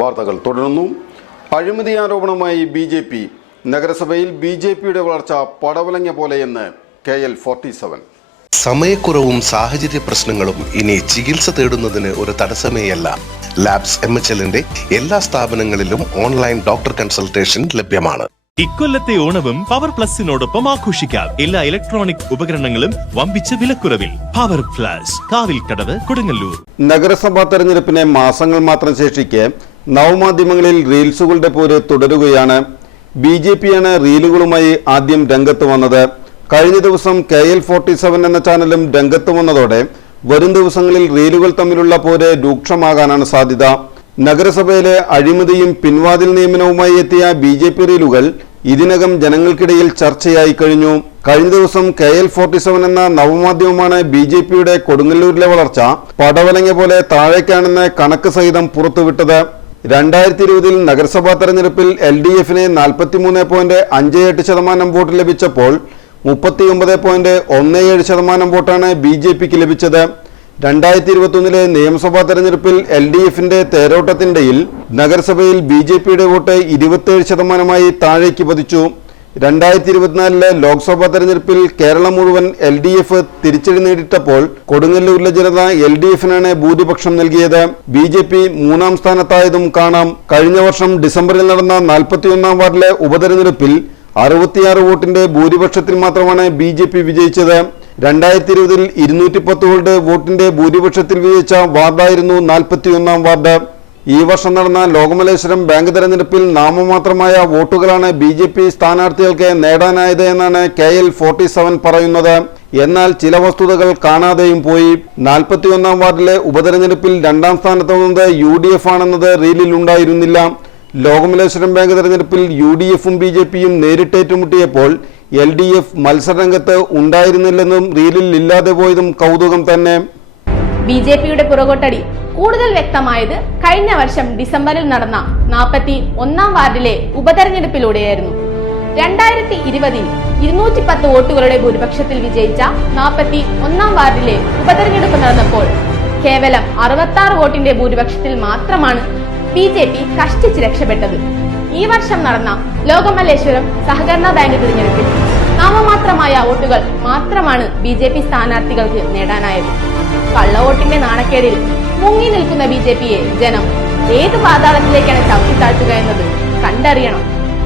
വാർത്തകൾ തുടരുന്നു. അഴിമതി ആരോപണവുമായി ബി.ജെ.പി. നഗരസഭയിൽ ബി.ജെ.പിയുടെ വളർച്ച പടവലങ്ങ പോലെയെന്ന് KL47. സമയക്കുറവും സാഹചര്യ പ്രശ്നങ്ങളും ഇനി ചികിത്സ തേടുന്നതിന് ഒരു തടസ്സമേയല്ല. ലാബ്സ് MHLന്റെ എല്ലാ സ്ഥാപനങ്ങളിലും ഓൺലൈൻ ഡോക്ടർ കൺസൾട്ടേഷൻ ലഭ്യമാണ്. ഇക്കൊല്ലത്തെ ഓണവും പവർ പ്ലസിനോടൊപ്പം ആഘോഷിക്കാം. എല്ലാ ഇലക്ട്രോണിക് ഉപകരണങ്ങളും വമ്പിച്ച വിലക്കുറവിൽ. Power plus, Kavilkadavu, Kodungallur. നഗരസഭാ തെരഞ്ഞെടുപ്പിനെ മാസങ്ങൾ മാത്രം ശേഷിക്കെ നവമാധ്യമങ്ങളിൽ റീൽസുകളുടെ പോര് തുടരുകയാണ്. ബി.ജെ.പിയാണ് റീലുകളുമായി ആദ്യം രംഗത്ത് വന്നത്. കഴിഞ്ഞ ദിവസം KL47 എന്ന ചാനലും രംഗത്ത് വന്നതോടെ വരും ദിവസങ്ങളിൽ റീലുകൾ തമ്മിലുള്ള പോര് രൂക്ഷമാകാനാണ് സാധ്യത. നഗരസഭയിലെ അഴിമതിയും പിൻവാതിൽ നിയമനവുമായി എത്തിയ ബി.ജെ.പി. റീലുകൾ ഇതിനകം ജനങ്ങൾക്കിടയിൽ ചർച്ചയായി കഴിഞ്ഞു. കഴിഞ്ഞ ദിവസം KL47 എന്ന നവമാധ്യമമാണ് ബി.ജെ.പിയുടെ കൊടുങ്ങല്ലൂരിലെ വളർച്ച പടവലങ്ങ പോലെ താഴേക്കാണെന്ന് കണക്ക് സഹിതം പുറത്തുവിട്ടത്. 2020 നഗരസഭാ തെരഞ്ഞെടുപ്പിൽ LDFന് 43.58% വോട്ട് ലഭിച്ചപ്പോൾ 39.17% വോട്ടാണ് ബി.ജെ.പിക്ക് ലഭിച്ചത്. 2021 നിയമസഭാ തെരഞ്ഞെടുപ്പിൽ LDFന്റെ തേരോട്ടത്തിനിടയിൽ നഗരസഭയിൽ ബി.ജെ.പിയുടെ വോട്ട് 27% താഴേക്ക് പതിച്ചു. 2024 ലോക്സഭാ തെരഞ്ഞെടുപ്പിൽ കേരളം മുഴുവൻ LDF തിരിച്ചടി നേരിട്ടപ്പോൾ കൊടുങ്ങല്ലൂരിലെ ജനത LDFനാണ് ഭൂരിപക്ഷം നൽകിയത്. ബി.ജെ.പി. 3ാം സ്ഥാനത്തായതും കാണാം. കഴിഞ്ഞ വർഷം ഡിസംബറിൽ നടന്ന 41ാം വാർഡിലെ ഉപതെരഞ്ഞെടുപ്പിൽ 66 വോട്ടിന്റെ ഭൂരിപക്ഷത്തിൽ മാത്രമാണ് ബി.ജെ.പി. വിജയിച്ചത്. 2020 210 വോട്ടിന്റെ ഭൂരിപക്ഷത്തിൽ വിജയിച്ച വാർഡായിരുന്നു 41ാം വാർഡ്. ഈ വർഷം നടന്ന ലോകമലേശ്വരം ബാങ്ക് തെരഞ്ഞെടുപ്പിൽ നാമമാത്രമായ വോട്ടുകളാണ് ബി.ജെ.പി. സ്ഥാനാർത്ഥികൾക്ക് നേടാനായത് എന്നാണ് KL47 പറയുന്നത്. എന്നാൽ ചില വസ്തുതകൾ കാണാതെയും പോയി. 41ാം വാർഡിലെ ഉപതെരഞ്ഞെടുപ്പിൽ 2ാം സ്ഥാനത്ത് വന്നത് UDF ആണെന്നത് റീലിൽ ഉണ്ടായിരുന്നില്ല. ലോകമലേശ്വരം ബാങ്ക് തെരഞ്ഞെടുപ്പിൽ UDFും ബി.ജെ.പിയും നേരിട്ടേറ്റുമുട്ടിയപ്പോൾ LDF മത്സരരംഗത്ത് ഉണ്ടായിരുന്നില്ലെന്നും റീലിൽ ഇല്ലാതെ പോയതും കൗതുകം തന്നെ. ബി.ജെ.പിയുടെ പുറകോട്ടടി കൂടുതൽ വ്യക്തമായത് കഴിഞ്ഞ വർഷം ഡിസംബറിൽ നടന്ന 41ാം വാർഡിലെ ഉപതെരഞ്ഞെടുപ്പിലൂടെയായിരുന്നു. 2020 210 വോട്ടുകളുടെ ഭൂരിപക്ഷത്തിൽ വിജയിച്ച 41ാം വാർഡിലെ ഉപതെരഞ്ഞെടുപ്പ് നടന്നപ്പോൾ കേവലം 66 വോട്ടിന്റെ ഭൂരിപക്ഷത്തിൽ മാത്രമാണ് ബി.ജെ.പി. കഷ്ടിച്ച് രക്ഷപ്പെട്ടത്. ഈ വർഷം നടന്ന ലോകമലേശ്വരം സഹകരണ ബാങ്ക് തിരഞ്ഞെടുപ്പിൽ നാമമാത്രമായ വോട്ടുകൾ മാത്രമാണ് ബി.ജെ.പി. സ്ഥാനാർത്ഥികൾക്ക് നേടാനായത്. കള്ളവോട്ടിന്റെ നാണക്കേടിൽ മുങ്ങി നിൽക്കുന്ന ബി.ജെ.പിയെ ജനം ഏത് പാതാളത്തിലേക്കാണ് ചവിട്ടി താഴ്ത്തുക എന്നത് കണ്ടറിയണം.